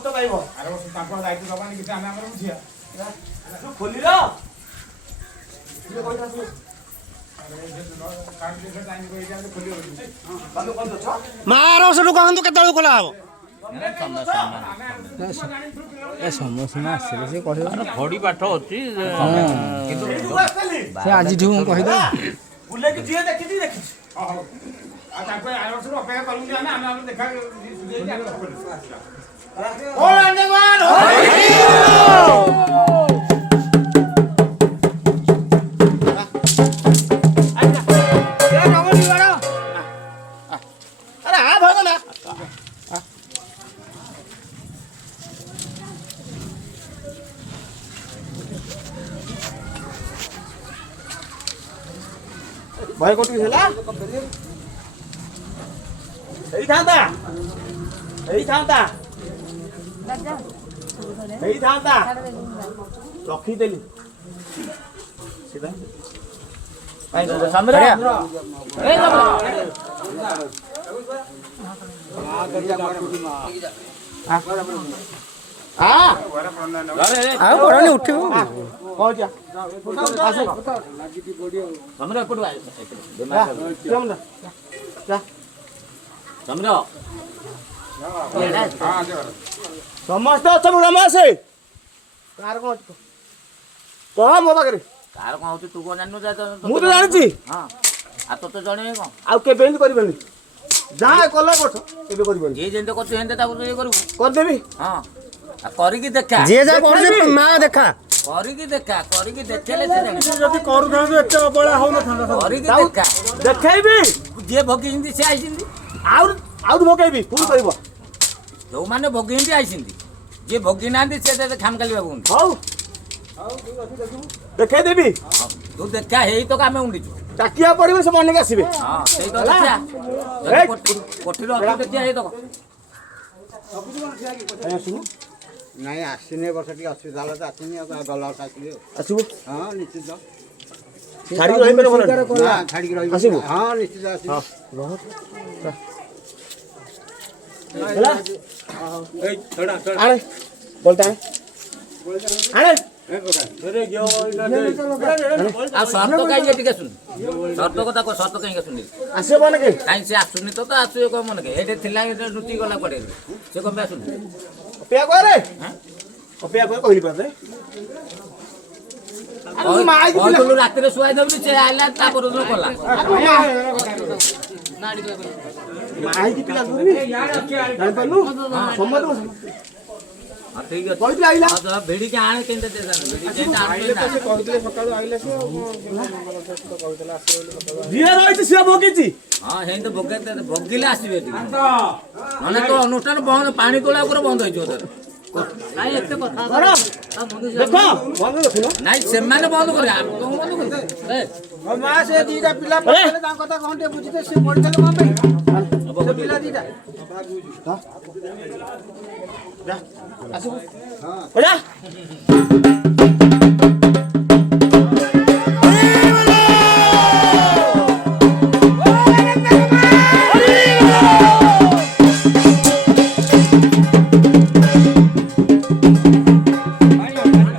ବର୍ଷ ପାଇବ ଆର ବର୍ଷ ତାଙ୍କ ଦାୟିତ୍ୱ ଦବାନି କିଛି ଆମେ ଆମର ବୁଝିବା ଖୋଲିଲ ମା ଆର ବର୍ଷଠୁ କହନ୍ତୁ କେତେବେଳକୁ ଖୋଲା ହବ ସମସ୍ତେ ଆସିଲେ ସେ କହିବ ଘଡ଼ି ପାଠ ଅଛି ସେ ଆଜିଠୁ ମୁଁ କହିଦେବ ବୁଲେଇକି ଯିଏ ଦେଖିଛି ଦେଖିଛି ଆଉ ତାଙ୍କ ଆର ବର୍ଷରୁ ଅପେକ୍ଷା କରୁଛୁ ଆମେ ଆମେ ଆମର ଦେଖା ଭୟ କୋଟି ହେଲା ହେଇଥାନ୍ତା ରଖିଦେଲି ଆଉ ପଡ଼ନି ଉଠିବ ସମସ୍ତେ ଅଛନ୍ତି ରମାସେ କାହାର କଣ ଅଛି କହ ମୋ ପାଖରେ କାହାର କଣ ହଉଛି ତୁ କଣ ଜାଣିନୁ ମୁଁ ତ ଜାଣିଛି ହଁ ଆଉ ତୋତେ ଜଣେଇବେ କଣ ଆଉ କେବେ ଏମିତି କରିବେନି ଯାହା କଲା ବର୍ଷ କେବେ କରିବେନି ଯିଏ ଯେମିତି କରୁଛୁ ସେମିତି ତାକୁ ଇଏ କରିବୁ କରିଦେବି ହଁ ଆଉ କରିକି ଦେଖା ଯିଏ ଯାହା କରୁଛି ମା ଦେଖା କରିକି ଦେଖେଇଲେ ସେ ଜାଣିବ ଯଦି କରୁଥାନ୍ତୁ ଏତେ ଅବହେଳା ହଉନଥାନ୍ତା କରିକି ଦେଖା ଦେଖେଇବି ଯିଏ ଭୋଗିଛନ୍ତି ସେ ଆଇଛନ୍ତି ଆଉରୁ ଭୋଗେଇବି ପୁଣି କରିବ ଯୋଉମାନେ ଭୋଗିଛନ୍ତି ଆଇଛନ୍ତି ଯିଏ ଭୋଗି ନାହାନ୍ତି ସେ ଖାମକାଲି ବାବୁନ୍ତି ହଉ ଦେଖେଇଦେବି ତୁ ଦେଖା ହେଇ ତ ଆମେ ଉଣ୍ଡିଛୁ ଡାକିବାକୁ ପଡିବ ସେ ବନେଇକି ଆସିବେ ହଁ ସେଇ ତ ଦେଖିଆ କୋଠିରୁ ଅଛୁ ଦେଖିଆ ହେଇ ତ ନାଇଁ ଆସିନି ଏ ବର୍ଷ ଟିକେ ଅସୁବିଧା ହେଲା ତ ଆସିନି ଆଉ ଗଲା ବର୍ଷ ଆସିବି ଆଉ ଆସିବୁ ହଁ ନିଶ୍ଚିତ ଛାଡ଼ିକି ରହିପାରିବ ଭଲ ନା ଛାଡ଼ିକି ରହିବି ଆସିବୁ? ହଁ ନିଶ୍ଚିତ ଆସିବି ହେଲା ଆଣେ ବଲଟା ଆଣେ ଆଉ ସର୍ତ୍ତ କାହିଁକି ଟିକେ ଶୁଣି ସର୍ତ୍ତ କଥା କହ ସର୍ତ୍ତ କାହିଁକି ଶୁଣି ଆସିବ ମନେ କି କାହିଁ ସେ ଆସୁନି ତ ଆସିବ କଣ ମନେ କି ଏଠି ଥିଲା ଲୁଟି ଗଲା କୁଆଡ଼େ ସେ କଣ ପାଇଁ ଆସୁନି ଅପେକ୍ଷା କରେ ଅପେକ୍ଷା କରେ କହିଲି ପାରେ କହିଥିଲୁ ରାତିରେ ଶୁଆଇ ଦେବି ସେ ଆଇଲା ତା ପରଦିନ କଲା ମାଇକି ପିଲା ଜାଣିପାରିଲୁ ସମସ୍ତେ ହଁ ଠିକ ଅଛି କହିଥିଲି ଆଇଲା ଭିଡ଼ିକି ଆଣେ କେମିତି କହିଥିଲେ ସକାଳୁ ଆଇଲା ସେ ଯିଏ ରହିଛି ସିଏ ଭୋଗିଛି ହଁ ସେମିତି ଭୋଗିଲେ ଆସିବେ ଟିକେ ନହେଲେ ତ ଅନୁଷ୍ଠାନ ବନ୍ଦ ପାଣି ତୋଳା ଉପରେ ବନ୍ଦ ହେଇଯିବ କାଇଁ ଏତେ କଥା ଦେଖ ବନ୍ଦ ଦେଖୁନ ନାଇଁ ସେମାନେ ବନ୍ଦ କରିବେ ଆମେ କଣ ବନ୍ଦ କରିବେ ମା ସେ ଦିଟା ପିଲା ପଠେଇଲେ ତାଙ୍କ କଥା କଣ ଟିକେ ବୁଝିତେ ସେ ପଢିଥିଲେ କଣ ପାଇଁ ସେ ପିଲା ଦିଟା ଆସିବୁ